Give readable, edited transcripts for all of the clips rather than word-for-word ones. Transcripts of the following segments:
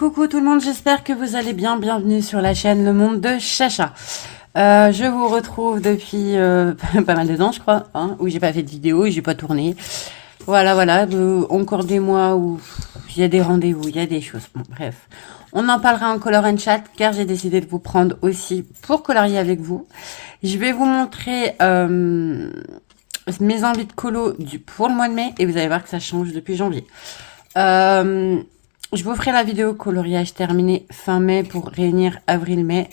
coucou tout le monde, j'espère que vous allez bien. Bienvenue sur la chaîne Le Monde de Chacha. Je vous retrouve depuis pas mal de temps, je crois, hein, où j'ai pas fait de vidéo et j'ai pas tourné. Voilà, encore des mois où il y a des rendez-vous, il y a des choses. Bon, bref, on en parlera en Color and Chat car j'ai décidé de vous prendre aussi pour colorier avec vous. Je vais vous montrer mes envies de colo pour le mois de mai et vous allez voir que ça change depuis janvier. Je vous ferai la vidéo coloriage terminée fin mai pour réunir avril-mai.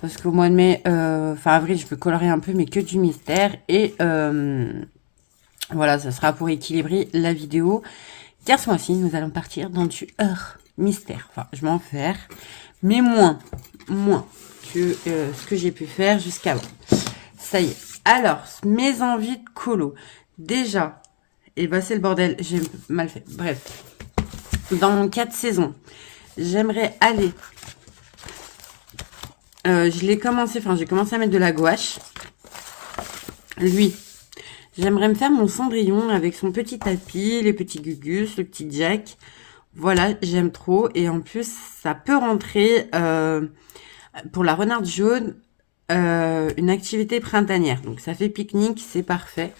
Parce qu'au mois de mai, fin avril, je peux colorier un peu, mais que du mystère. Et voilà, ça sera pour équilibrer la vidéo. Car ce mois-ci, nous allons partir dans du heure mystère. Enfin, je vais en faire, mais moins que ce que j'ai pu faire jusqu'avant. Ça y est. Alors, mes envies de colo. Déjà, et bah c'est le bordel, j'ai mal fait. Bref. Dans mon 4 saisons, j'aimerais aller... j'ai commencé à mettre de la gouache. Lui, j'aimerais me faire mon Cendrillon avec son petit tapis, les petits gugus, le petit Jack. Voilà, j'aime trop. Et en plus, ça peut rentrer pour la renarde jaune, une activité printanière. Donc ça fait pique-nique, c'est parfait.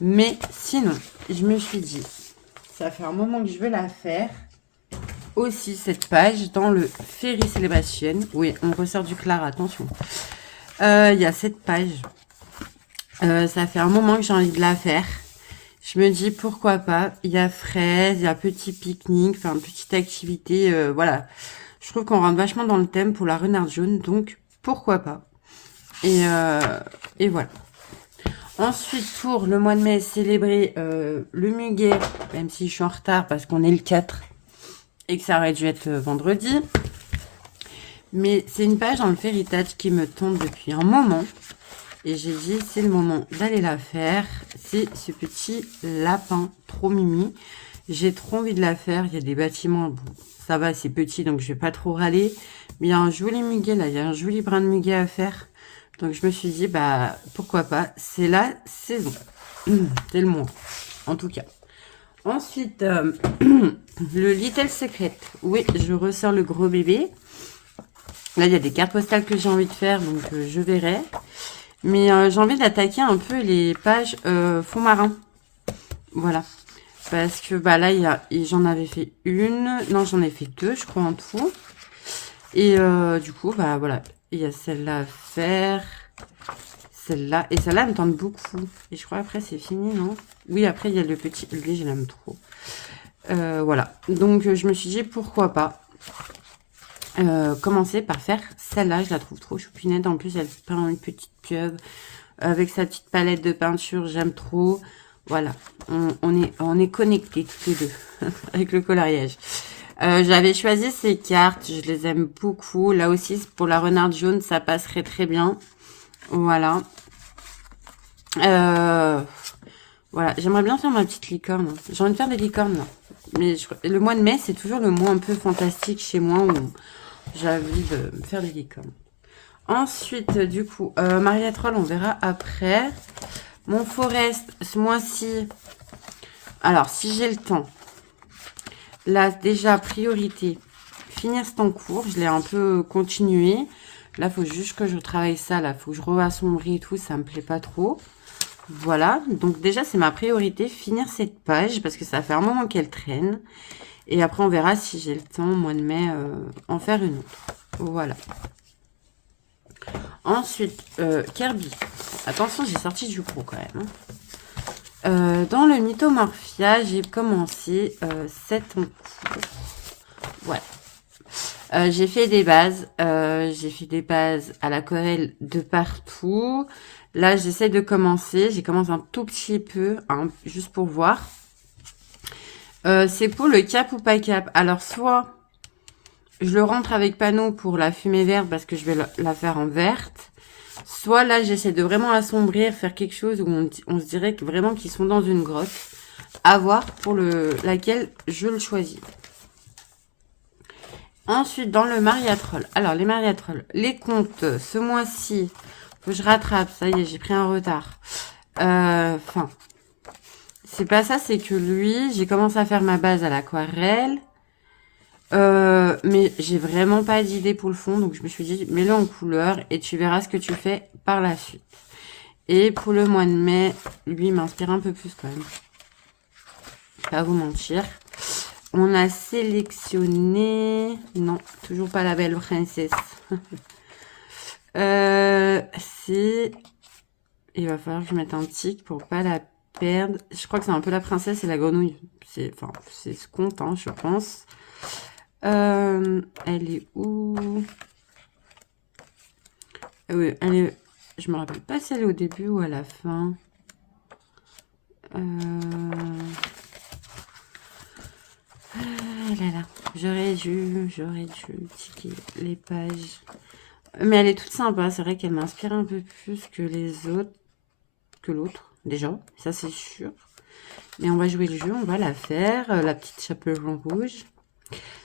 Mais sinon, je me suis dit... Ça fait un moment que je veux la faire. Aussi, cette page dans le Fairy Celebration. Oui, on ressort du Clara, attention. Il y a cette page. Ça fait un moment que j'ai envie de la faire. Je me dis, pourquoi pas. Il y a fraise, il y a petit pique-nique, enfin, petite activité. Voilà. Je trouve qu'on rentre vachement dans le thème pour la renarde jaune. Donc, pourquoi pas. Et voilà. Ensuite, pour le mois de mai, célébrer le muguet, même si je suis en retard parce qu'on est le 4 et que ça aurait dû être vendredi. Mais c'est une page dans le Fairytouch qui me tente depuis un moment. Et j'ai dit, c'est le moment d'aller la faire. C'est ce petit lapin trop mimi. J'ai trop envie de la faire. Il y a des bâtiments, bon, ça va, c'est petit, donc je vais pas trop râler. Mais il y a un joli muguet là, il y a un joli brin de muguet à faire. Donc, je me suis dit, bah, pourquoi pas. C'est la saison. C'est le mois, en tout cas. Ensuite, le Little Secret. Oui, je ressors le gros bébé. Là, il y a des cartes postales que j'ai envie de faire, donc je verrai. Mais j'ai envie d'attaquer un peu les pages fond marin. Voilà. Parce que, bah, là, j'en avais fait une. Non, j'en ai fait deux, je crois, en tout. Et du coup, bah, voilà. Il y a celle-là à faire. Celle-là. Et celle-là, elle me tente beaucoup. Et je crois après, c'est fini, non? Oui, après, il y a le petit. Lui, je l'aime trop. Voilà. Donc, je me suis dit, pourquoi pas commencer par faire celle-là. Je la trouve trop choupinette. En plus, elle peint une petite pieuvre. Avec sa petite palette de peinture, j'aime trop. Voilà. On est connectés tous les deux. Avec le coloriage. J'avais choisi ces cartes, je les aime beaucoup. Là aussi, pour la renarde jaune, ça passerait très bien. Voilà. Voilà, j'aimerais bien faire ma petite licorne. J'ai envie de faire des licornes, là. Mais le mois de mai, c'est toujours le mois un peu fantastique chez moi où j'ai envie de me faire des licornes. Ensuite, du coup, Mariette Roll, on verra après. Mon Forest, ce mois-ci. Alors, si j'ai le temps... Là, déjà, priorité, finir cet en cours. Je l'ai un peu continué. Là, il faut juste que je travaille ça. Là, il faut que je re-assombris et tout. Ça me plaît pas trop. Voilà. Donc, déjà, c'est ma priorité, finir cette page. Parce que ça fait un moment qu'elle traîne. Et après, on verra si j'ai le temps, au mois de mai, en faire une autre. Voilà. Ensuite, Kirby. Attention, j'ai sorti du gros quand même. Dans le Mythomorphia, j'ai commencé cette en cours. Voilà. J'ai fait des bases. J'ai fait des bases à l'aquarelle de partout. Là, j'essaie de commencer. J'ai commencé un tout petit peu, hein, juste pour voir. C'est pour le cap ou pas cap. Alors, soit je le rentre avec panneau pour la fumée verte parce que je vais la faire en verte. Soit là, j'essaie de vraiment assombrir, faire quelque chose où on se dirait que vraiment qu'ils sont dans une grotte. À voir pour laquelle je le choisis. Ensuite, dans le Mariatrol. Alors, les Mariatrol, les comptes, ce mois-ci, faut que je rattrape. Ça y est, j'ai pris un retard. Enfin, c'est pas ça, c'est que lui, j'ai commencé à faire ma base à l'aquarelle. Mais j'ai vraiment pas d'idée pour le fond, donc je me suis dit, mets-le en couleur et tu verras ce que tu fais par la suite. Et pour le mois de mai, lui, il m'inspire un peu plus quand même. Pas vous mentir. On a sélectionné... Non, toujours pas la belle princesse. C'est... Il va falloir que je mette un tic pour pas la perdre. Je crois que c'est un peu la princesse et la grenouille. C'est ce compte, hein, je pense. Elle est où? Oui, elle est... Je me rappelle pas si elle est au début ou à la fin. Ah là là, j'aurais dû ticker les pages. Mais elle est toute sympa, c'est vrai qu'elle m'inspire un peu plus que les autres, que l'autre, déjà, ça c'est sûr. Mais on va jouer le jeu, on va la faire, la petite chapelon rouge.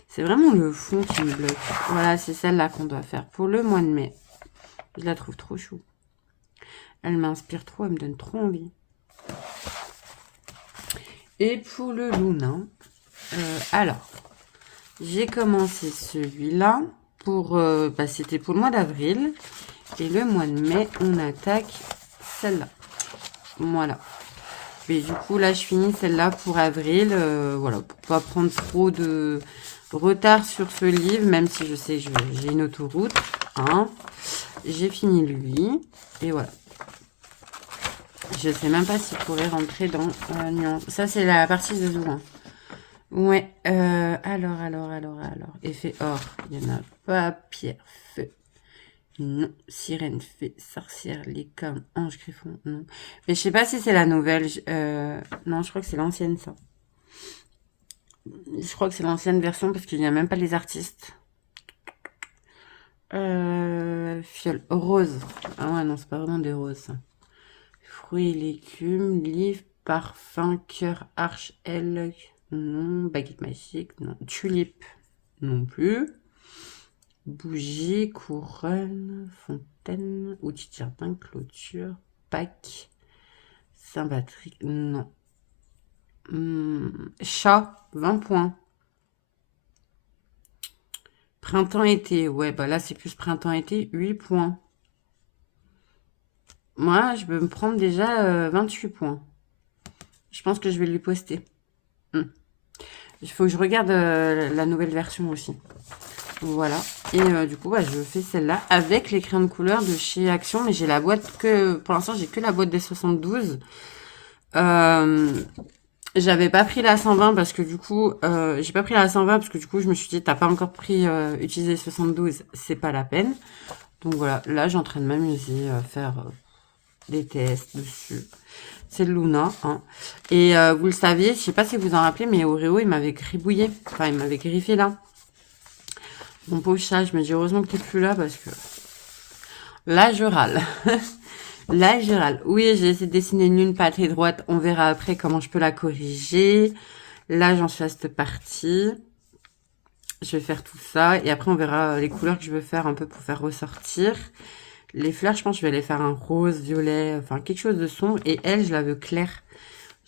C'est vraiment le fond qui me bloque. Voilà, c'est celle-là qu'on doit faire pour le mois de mai. Je la trouve trop chou. Elle m'inspire trop, elle me donne trop envie. Et pour le Luna, alors, j'ai commencé celui-là pour, c'était pour le mois d'avril. Et le mois de mai, on attaque celle-là. Voilà. Et du coup, là, je finis celle-là pour avril. Voilà, pour pas prendre trop de retard sur ce livre, même si je sais que j'ai une autoroute. Hein. J'ai fini lui. Et voilà. Je sais même pas s'il pourrait rentrer dans nuance. Ça, c'est la partie de Zoom. Hein. Ouais. Alors. Effet or. Il n'y en a pas. Pierre, feu. Non. Sirène, fée, sorcière, licorne, ange, griffon. Non. Mais je sais pas si c'est la nouvelle. Non, je crois que c'est l'ancienne, ça. Je crois que c'est l'ancienne version parce qu'il n'y a même pas les artistes. Fiole. Rose. Ah ouais, non, c'est pas vraiment des roses, ça. Fruits et légumes, livres, parfum, cœur, arche, aile, non, baguette magique, non, tulipe, non plus, bougie, couronne, fontaine, outil de jardin, clôture, Pâques, Saint-Patrick, non. Chat, 20 points. Printemps-été, ouais, bah là c'est plus printemps-été, 8 points. Moi, je peux me prendre déjà 28 points. Je pense que je vais lui poster. Il faut que je regarde la nouvelle version aussi. Voilà. Et du coup, je fais celle-là avec les crayons de couleur de chez Action. Mais j'ai la boîte que... Pour l'instant, j'ai que la boîte des 72. J'avais pas pris la 120 parce que du coup... j'ai pas pris la 120 parce que du coup, je me suis dit, t'as pas encore pris utiliser 72, c'est pas la peine. Donc voilà, là, j'ai en train de m'amuser à faire des tests dessus. C'est le Luna. Hein. Et vous le saviez, je sais pas si vous en rappelez, mais Oreo, il m'avait gribouillé. Enfin, il m'avait griffé là. Mon pauvre chat, je me dis heureusement que t'es plus là parce que... Là, je râle. Là, je râle. Oui, j'ai essayé de dessiner une lune pas très droite. On verra après comment je peux la corriger. Là, j'en suis à cette partie. Je vais faire tout ça. Et après, on verra les couleurs que je veux faire un peu pour faire ressortir. Les fleurs, je pense que je vais les faire un rose, violet, enfin quelque chose de sombre. Et elle, je la veux claire.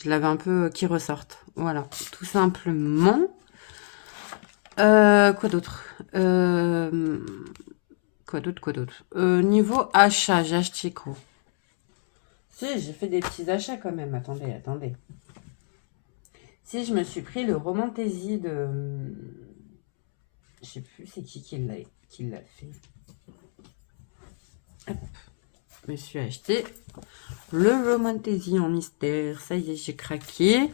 Je la veux un peu qui ressorte. Voilà, tout simplement. Quoi d'autre Quoi d'autre Niveau achat, j'ai acheté quoi? Si, j'ai fait des petits achats quand même. Attendez. Si, je me suis pris le Romantaisie de... Je sais plus c'est qui l'a fait. Hop. Je me suis acheté le Romantaisie en mystère. Ça y est, j'ai craqué.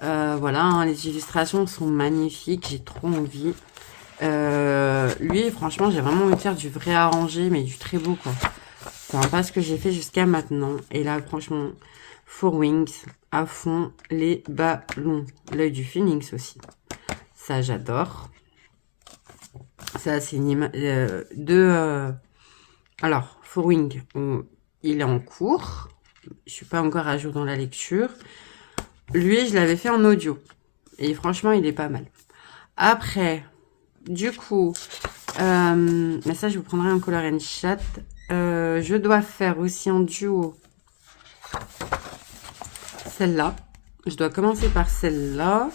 Voilà, hein, les illustrations sont magnifiques. J'ai trop envie. Lui, franchement, j'ai vraiment envie de faire du vrai arrangé, mais du très beau, quoi. C'est pas ce que j'ai fait jusqu'à maintenant. Et là, franchement, Four Wings, à fond, les ballons. L'œil du Phoenix aussi. Ça, j'adore. Ça, c'est une image alors, Four Wings, il est en cours. Je suis pas encore à jour dans la lecture. Lui, je l'avais fait en audio. Et franchement, il est pas mal. Après, du coup, mais ça, je vous prendrai un color and chat. Je dois faire aussi en duo celle-là. Je dois commencer par celle-là.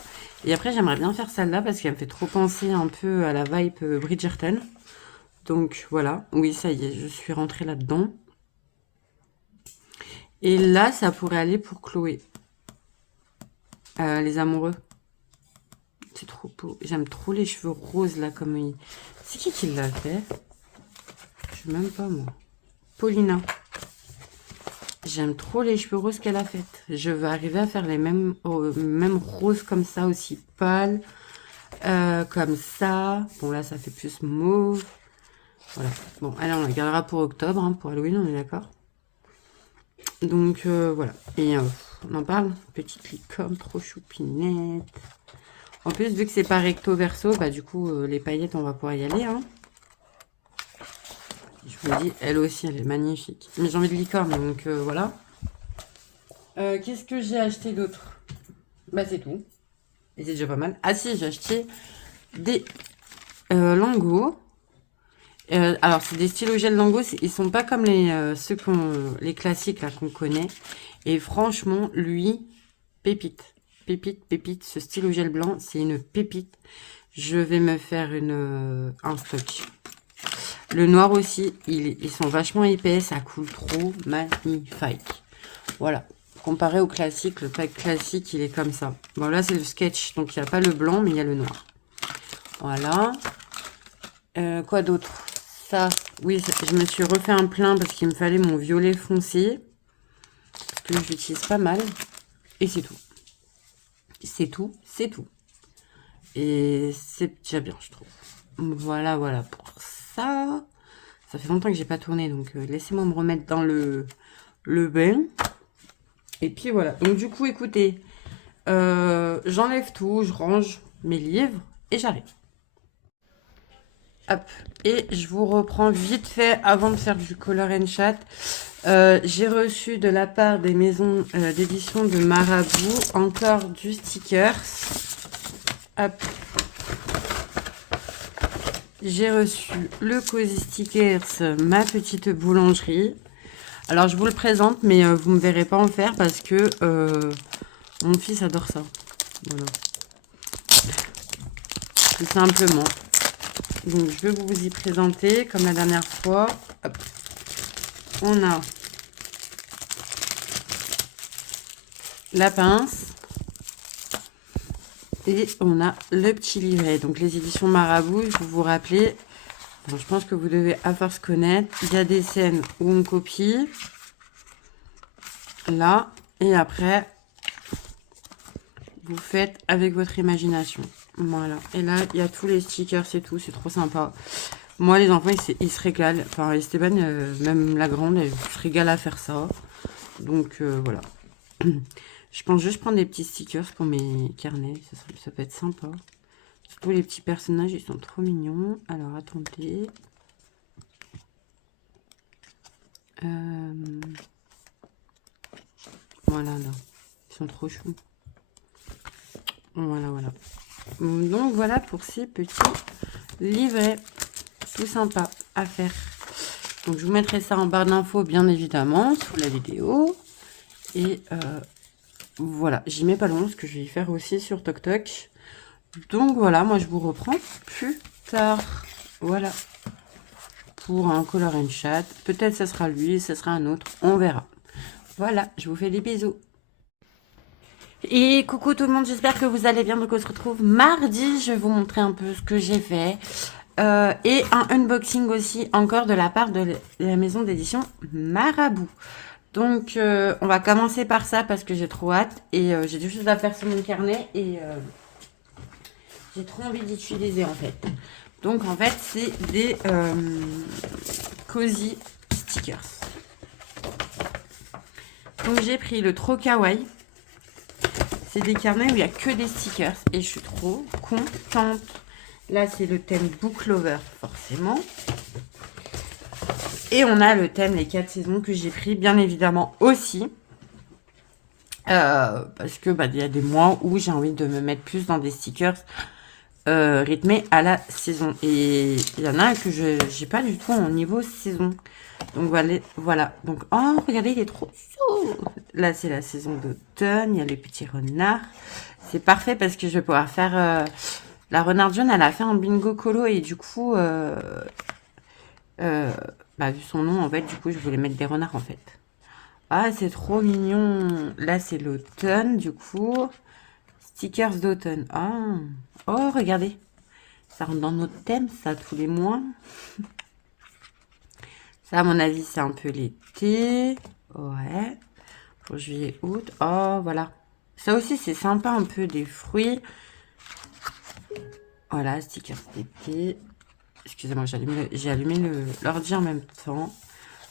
Et après, j'aimerais bien faire celle-là parce qu'elle me fait trop penser un peu à la vibe Bridgerton. Donc voilà, oui, ça y est, je suis rentrée là-dedans. Et là, ça pourrait aller pour Chloé. Les amoureux. C'est trop beau. J'aime trop les cheveux roses là comme il... C'est qui l'a fait? Je sais même pas moi. Paulina. J'aime trop les cheveux roses qu'elle a fait. Je veux arriver à faire les mêmes roses comme ça, aussi pâles. Comme ça. Bon là, ça fait plus mauve. Voilà. Bon, allez, on la gardera pour octobre, hein, pour Halloween, on est d'accord. Donc voilà. Et on en parle. Petite licorne, trop choupinette. En plus, vu que c'est pas recto verso, bah du coup, les paillettes, on va pouvoir y aller. Hein. Je vous dis, elle aussi, elle est magnifique. Mais j'ai envie de licorne, donc voilà. Qu'est-ce que j'ai acheté d'autre? Bah c'est tout. Et c'est déjà pas mal. Ah si, j'ai acheté des lingots. Alors, c'est des stylos gel Lango. Ils sont pas comme ceux les classiques là qu'on connaît. Et franchement, lui, pépite. Pépite, pépite. Ce stylo gel blanc, c'est une pépite. Je vais me faire un stock. Le noir aussi, ils sont vachement épais. Ça coule trop magnifique. Voilà. Comparé au classique, le pack classique, il est comme ça. Bon, là, c'est le sketch. Donc, il n'y a pas le blanc, mais il y a le noir. Voilà. Quoi d'autre? Ça, oui, je me suis refait un plein parce qu'il me fallait mon violet foncé. Parce que je l'utilise pas mal. Et c'est tout. C'est tout, c'est tout. Et c'est déjà bien, je trouve. Voilà, voilà pour ça. Ça fait longtemps que j'ai pas tourné, donc laissez-moi me remettre dans le bain. Et puis voilà. Donc du coup, écoutez, j'enlève tout, je range mes livres et j'arrive. Hop. Et je vous reprends vite fait avant de faire du color and chat. J'ai reçu de la part des maisons d'édition de Marabout encore du stickers. Hop. J'ai reçu le Cozy Stickers, ma petite boulangerie. Alors je vous le présente, mais vous ne me verrez pas en faire parce que mon fils adore ça. Voilà. Tout simplement. Donc je vais vous y présenter comme la dernière fois. Hop. On a la pince et on a le petit livret. Donc les éditions Marabout, vous vous rappelez, je pense que vous devez à force connaître. Il y a des scènes où on copie. Là. Et après, vous faites avec votre imagination. Voilà. Et là, il y a tous les stickers et tout. C'est trop sympa. Moi, les enfants, ils se régalent. Enfin, Esteban, même la grande, elle se régale à faire ça. Donc, voilà. Je pense juste prendre des petits stickers pour mes carnets. Ça peut être sympa. Surtout les petits personnages, ils sont trop mignons. Alors, attendez. Voilà, là. Ils sont trop choux. Voilà, voilà. Donc, voilà pour ces petits livrets. Tout sympa à faire. Donc, je vous mettrai ça en barre d'infos, bien évidemment, sous la vidéo. Et voilà, j'y mets pas long, parce que je vais y faire aussi sur TokTok. Donc, voilà, moi, je vous reprends plus tard. Voilà. Pour un color and chat. Peut-être ça sera lui, ça sera un autre. On verra. Voilà, je vous fais des bisous. Et coucou tout le monde, j'espère que vous allez bien. Donc on se retrouve mardi, je vais vous montrer un peu ce que j'ai fait. Et un unboxing aussi encore de la part de la maison d'édition Marabout. Donc on va commencer par ça parce que j'ai trop hâte. Et j'ai des choses à faire sur mon carnet et j'ai trop envie d'utiliser en fait. Donc en fait c'est des Cozy Stickers. Donc j'ai pris le Trop Kawaii. C'est des carnets où il n'y a que des stickers et je suis trop contente. Là, c'est le thème Book Lover, forcément. Et on a le thème Les 4 saisons que j'ai pris, bien évidemment, aussi. Parce que il y a des mois où j'ai envie de me mettre plus dans des stickers rythmés à la saison. Et il y en a que je n'ai pas du tout en niveau saison. Donc voilà. Donc, oh, regardez, il est trop Là, c'est la saison d'automne. Il y a les petits renards. C'est parfait parce que je vais pouvoir faire... La renarde jaune, elle a fait un bingo colo et du coup... bah, vu son nom, en fait, du coup, je voulais mettre des renards, en fait. Ah, c'est trop mignon. Là, c'est l'automne, du coup. Stickers d'automne. Ah. Oh, regardez. Ça rentre dans notre thème, ça, tous les mois. Ça, à mon avis, c'est un peu l'été. Ouais. Pour juillet, août. Oh, voilà. Ça aussi, c'est sympa, un peu des fruits. Voilà, stickers d'été. Excusez-moi, j'ai allumé l'ordi en même temps.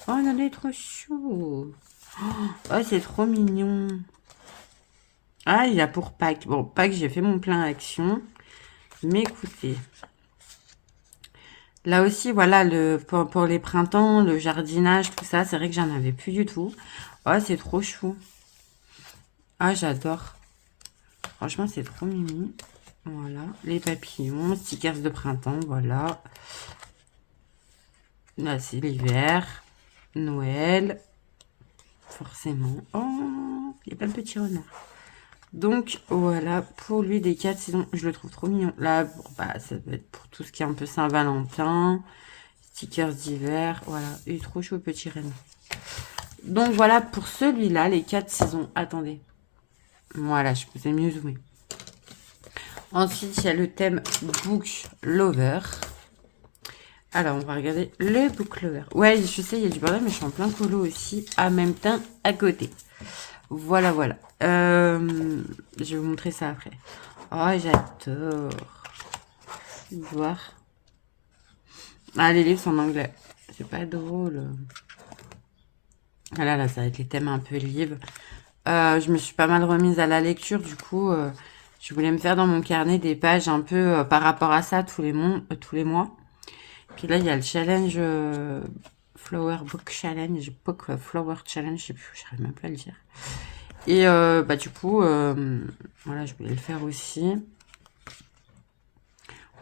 Oh, on est trop chou. Oh, c'est trop mignon. Ah, il y a pour Pâques. Bon, Pâques, j'ai fait mon plein action. Mais écoutez. Là aussi, voilà, pour les printemps, le jardinage, tout ça, c'est vrai que j'en avais plus du tout. Oh, c'est trop chou. Ah, j'adore. Franchement, c'est trop mimi. Voilà, les papillons, stickers de printemps, voilà. Là, c'est l'hiver. Noël. Forcément. Oh, il y a plein de petits renards. Donc, voilà, pour lui, des 4 saisons. Je le trouve trop mignon. Là, bah, ça va être pour tout ce qui est un peu Saint-Valentin. Stickers d'hiver. Voilà, il est trop chaud, petit renne. Donc, voilà pour celui-là, les 4 saisons. Attendez. Voilà, je vous ai mieux zoomé. Ensuite, il y a le thème Book Lover. Alors, on va regarder le Book Lover. Ouais, je sais, il y a du bordel, mais je suis en plein colo aussi, en même temps, à côté. Voilà, voilà. Je vais vous montrer ça après. Oh, j'adore. Voir. Ah, les livres sont en anglais. C'est pas drôle. Ah là, ça va être les thèmes un peu livres. Je me suis pas mal remise à la lecture. Du coup, je voulais me faire dans mon carnet des pages un peu par rapport à ça tous les mois. Puis là, il y a le challenge Flower Book Challenge. Book Flower Challenge. Je sais plus, j'arrive même pas à le dire. Et bah, du coup, voilà, je voulais le faire aussi.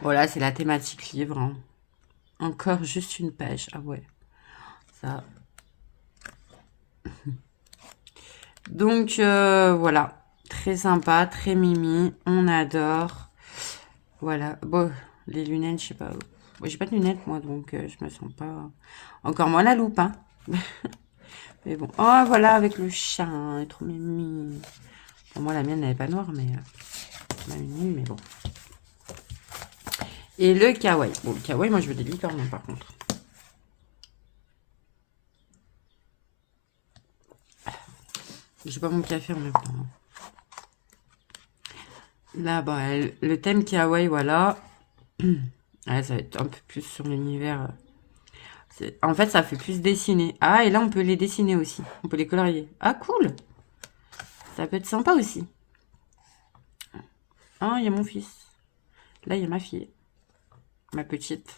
Voilà, c'est la thématique livre. Hein. Encore juste une page. Ah ouais. Ça. Donc, voilà. Très sympa, très mimi. On adore. Voilà. Bon, les lunettes, je sais pas. Bon, j'ai pas de lunettes, moi, donc je me sens pas... Encore moins la loupe, hein. Mais bon. Oh, voilà, avec le chat. Hein, elle est trop mimi. Bon, moi, la mienne, elle n'est pas noire, mais... mimi, mais bon. Et le kawaii. Bon, le kawaii, moi, je veux des licornes, hein, par contre. J'ai pas mon café en même temps. Là, bah, le thème kawaii, voilà. Ah, ça va être un peu plus sur l'univers. En fait, ça fait plus dessiner. Ah, et là, on peut les dessiner aussi. On peut les colorier. Ah, cool. Ça peut être sympa aussi. Ah, il y a mon fils. Là, il y a ma fille. Ma petite.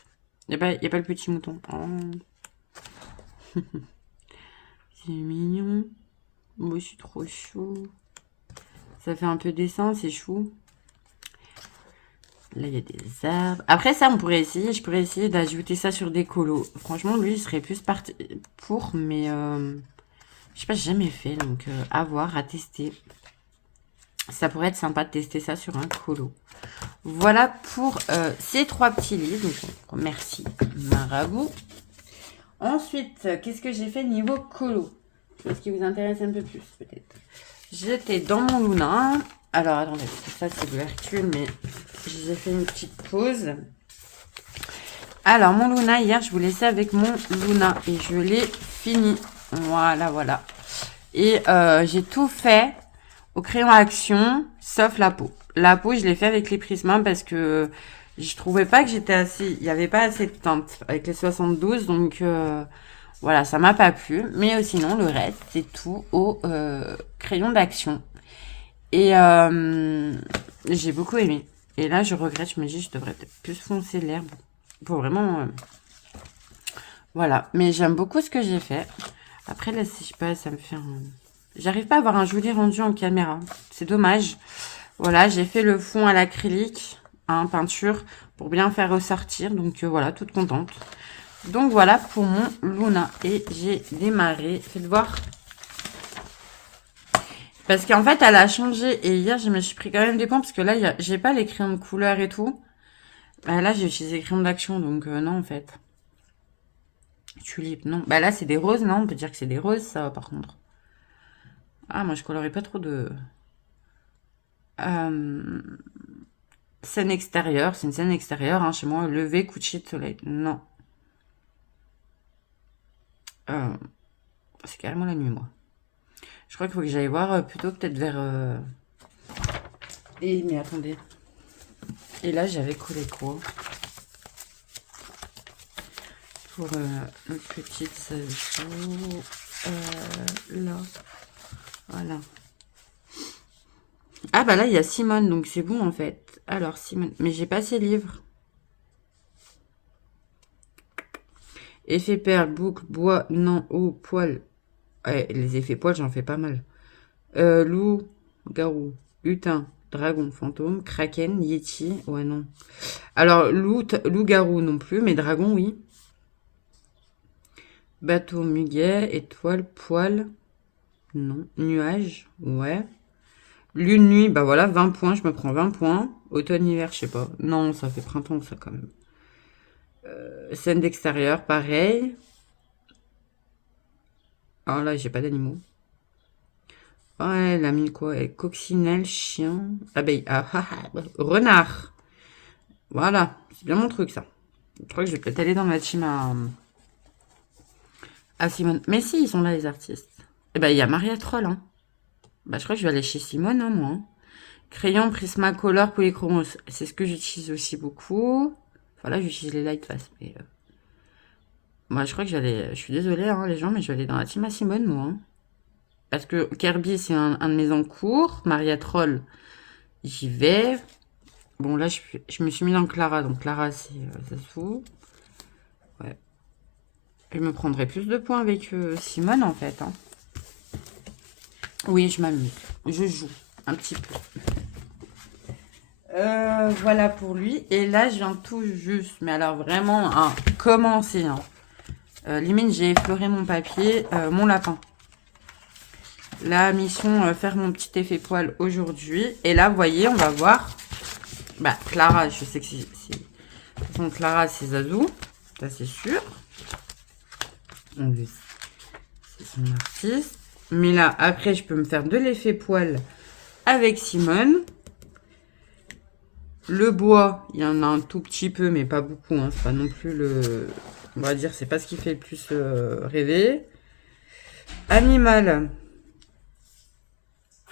Il n'y a pas le petit mouton. Oh. C'est mignon. Moi, je suis trop chou. Ça fait un peu dessin, c'est chou. Là, il y a des arbres. Après, ça, on pourrait essayer. Je pourrais essayer d'ajouter ça sur des colos. Franchement, lui, il serait plus parti pour, mais je sais pas, j'ai jamais fait. Donc, à voir, à tester. Ça pourrait être sympa de tester ça sur un colo. Voilà pour ces 3 petits livres. Donc, merci, Marabout. Ensuite, qu'est-ce que j'ai fait niveau colo? Ce qui vous intéresse un peu plus, peut-être. J'étais dans mon Luna. Alors, attendez, ça, c'est de Hercule, mais j'ai fait une petite pause. Alors, mon Luna, hier, je vous laissais avec mon Luna et je l'ai fini. Voilà, voilà. Et j'ai tout fait au crayon à action, sauf la peau. La peau, je l'ai fait avec les Prisma parce que je trouvais pas que j'étais assez... Il n'y avait pas assez de teinte avec les 72, donc voilà, ça m'a pas plu. Mais sinon, le reste, c'est tout au crayon d'action. Et j'ai beaucoup aimé. Et là, je regrette, je me dis, je devrais peut-être plus foncer l'herbe. Pour vraiment... voilà, mais j'aime beaucoup ce que j'ai fait. Après, là, si je sais pas, ça me fait un... J'arrive pas à avoir un joli rendu en caméra. C'est dommage. Voilà, j'ai fait le fond à l'acrylique, hein, peinture, pour bien faire ressortir. Donc voilà, toute contente. Donc voilà pour mon Luna. Et j'ai démarré. Faites voir. Parce qu'en fait, elle a changé. Et hier, je me suis pris quand même des points. Parce que là, j'ai pas les crayons de couleur et tout. Bah, là, j'ai utilisé les crayons d'action. Donc, non, en fait. Tulipe, non. Bah, là, c'est des roses, non? On peut dire que c'est des roses, ça, par contre. Ah, moi, je colorais pas trop de... Euh, Scène extérieure. C'est une scène extérieure, hein, chez moi. Lever, coucher de soleil. Non. Euh, c'est carrément la nuit, moi. Je crois qu'il faut que j'aille voir plutôt peut-être vers... Et, mais attendez. Et là, j'avais collé quoi? Pour une petite zazou. Là. Voilà. Ah bah là, il y a Simone, donc c'est bon en fait. Alors, Simone. Mais j'ai pas ses livres. Effet perle, boucle, bois, non, eau, poil. Ouais, les effets poils, j'en fais pas mal. Loup, garou, lutin, dragon, fantôme, kraken, yeti. Ouais, non. Alors, loup-garou non plus, mais dragon, oui. Bateau, muguet, étoile, poil. Non. Nuage, ouais. Lune, nuit, bah voilà, 20 points, je me prends 20 points. Automne, hiver, je sais pas. Non, ça fait printemps, ça, quand même. Scène d'extérieur, pareil. Alors là, j'ai pas d'animaux. Ouais, elle a mis quoi? Coccinelle, chien, abeille. Renard. Voilà, c'est bien mon truc, ça. Je crois que je vais peut-être aller dans ma team à Simone. Mais si, ils sont là, les artistes. Eh ben, il y a Maria Troll, hein. Bah, je crois que je vais aller chez Simone, hein, moi. Crayon, Prismacolor, Polychromos. C'est ce que j'utilise aussi beaucoup. Enfin, là, j'utilise les Lightfast. Mais, moi, je crois que j'allais... Je suis désolée, hein, les gens, mais je vais aller dans la team à Simone, moi. Hein. Parce que Kirby, c'est un de mes encours. Maria Troll, j'y vais. Bon, là, je me suis mis dans Clara. Donc, Clara, c'est ça se fout. Ouais. Je me prendrai plus de points avec Simone, en fait. Hein. Oui, je m'amuse. Je joue un petit peu. Voilà pour lui. Et là, je viens tout juste, mais alors vraiment, hein, commencer. Hein. Limite, j'ai effleuré mon papier, mon lapin. La mission, faire mon petit effet poil aujourd'hui. Et là, vous voyez, on va voir. Bah, Clara, je sais que c'est... De toute façon, Clara, c'est Zazou. Ça, c'est sûr. C'est son artiste. Mais là, après, je peux me faire de l'effet poil avec Simone. Le bois, il y en a un tout petit peu, mais pas beaucoup. Hein. C'est pas non plus le... On va dire, c'est pas ce qui fait le plus rêver. Animal.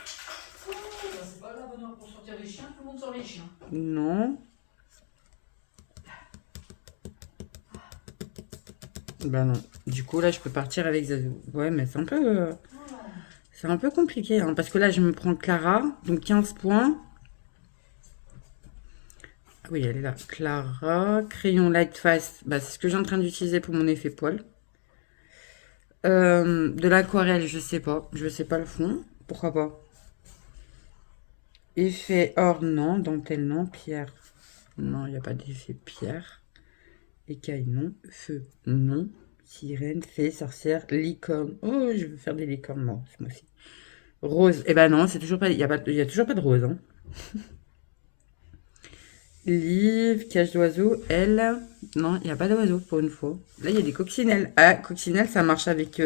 C'est pas la bonne heure pour sortir les chiens, tout le monde sort les chiens. Non. Bah non. Du coup, là, je peux partir avec Zazou. Ouais, mais c'est un peu... c'est un peu compliqué, hein, parce que là, je me prends Clara, donc 15 points. Ah oui, elle est là. Clara, crayon Lightfast, bah, c'est ce que j'ai en train d'utiliser pour mon effet poil. De l'aquarelle, je sais pas. Je sais pas le fond. Pourquoi pas? Effet or, non. Dentelle, non. Pierre, non, il n'y a pas d'effet pierre. Écaille, non. Feu, non. Sirène, fée, sorcière, licorne. Oh, je veux faire des licornes, moi, ce mois-ci. Rose, eh ben non, c'est toujours pas... Il y a toujours pas de rose, hein. Livre, cage d'oiseau, elle. Non, il n'y a pas d'oiseau pour une fois. Là, il y a des coccinelles. Ah, coccinelles, ça marche avec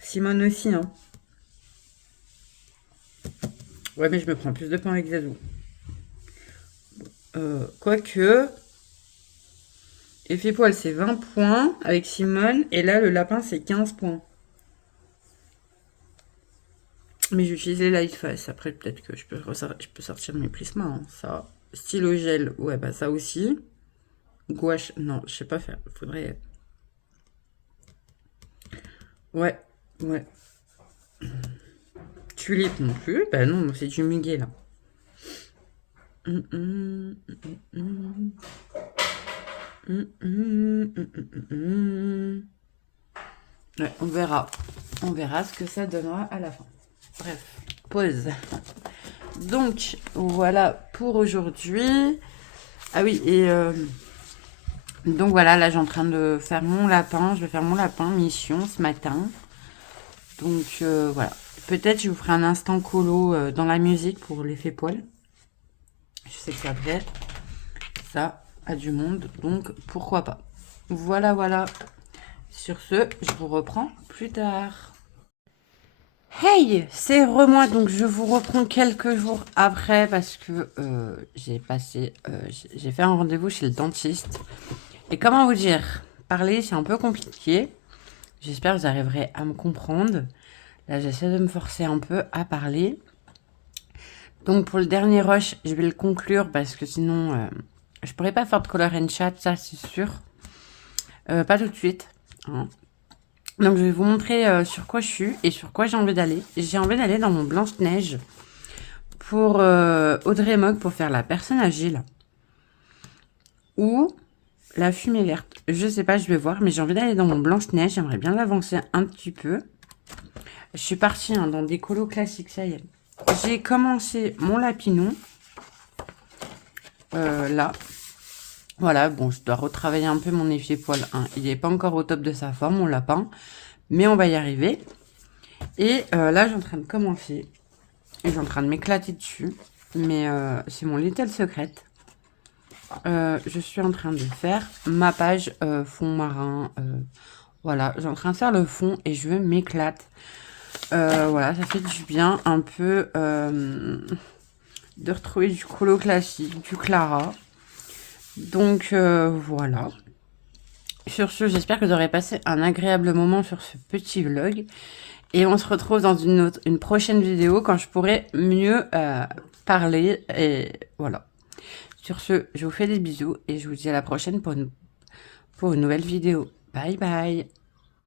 Simone aussi. Hein. Ouais, mais je me prends plus de points avec Zazou. Quoique. Effet poil, c'est 20 points avec Simone. Et là, le lapin, c'est 15 points. Mais j'utilise les Lightfast. Après, peut-être que je peux sortir mes prismas. Hein. Ça. Stylo gel, ouais, bah ça aussi. Gouache, non, je sais pas faire. Faudrait. Ouais, ouais. Tulipe non plus. Bah non, c'est du muguet là. Ouais, on verra. On verra ce que ça donnera à la fin. Bref, pause. Donc, voilà pour aujourd'hui. Ah oui, et donc voilà, là, j'ai en train de faire mon lapin. Je vais faire mon lapin mission ce matin. Donc, voilà. Peut-être je vous ferai un instant colo dans la musique pour l'effet poil. Je sais que ça plaît. Ça a du monde, donc pourquoi pas. Voilà, voilà. Sur ce, je vous reprends plus tard. Hey, c'est moi, donc je vous reprends quelques jours après parce que j'ai fait un rendez-vous chez le dentiste. Et comment vous dire, parler c'est un peu compliqué. J'espère que vous arriverez à me comprendre. Là, j'essaie de me forcer un peu à parler. Donc pour le dernier rush, je vais le conclure parce que sinon, je pourrais pas faire de color and chat, ça c'est sûr. Pas tout de suite, hein. Donc je vais vous montrer sur quoi je suis et sur quoi j'ai envie d'aller. J'ai envie d'aller dans mon Blanche-Neige pour Audrey Mogg pour faire la personne agile. Ou la fumée verte. Je sais pas, je vais voir, mais j'ai envie d'aller dans mon Blanche-Neige. J'aimerais bien l'avancer un petit peu. Je suis partie dans des colos classiques, ça y est. J'ai commencé mon lapinou. Là. Voilà, bon, je dois retravailler un peu mon effet poil. Hein. Il n'est pas encore au top de sa forme, mon lapin. Mais on va y arriver. Et là, je suis en train de commencer. Et je suis en train de m'éclater dessus. Mais c'est mon little secret. Je suis en train de faire ma page fond marin. Voilà, je suis en train de faire le fond et je m'éclate. Voilà, ça fait du bien un peu de retrouver du colo classique, du Clara. Donc voilà. Sur ce, j'espère que vous aurez passé un agréable moment sur ce petit vlog. Et on se retrouve dans une prochaine vidéo quand je pourrai mieux parler. Et voilà. Sur ce, je vous fais des bisous et je vous dis à la prochaine pour une nouvelle vidéo. Bye bye.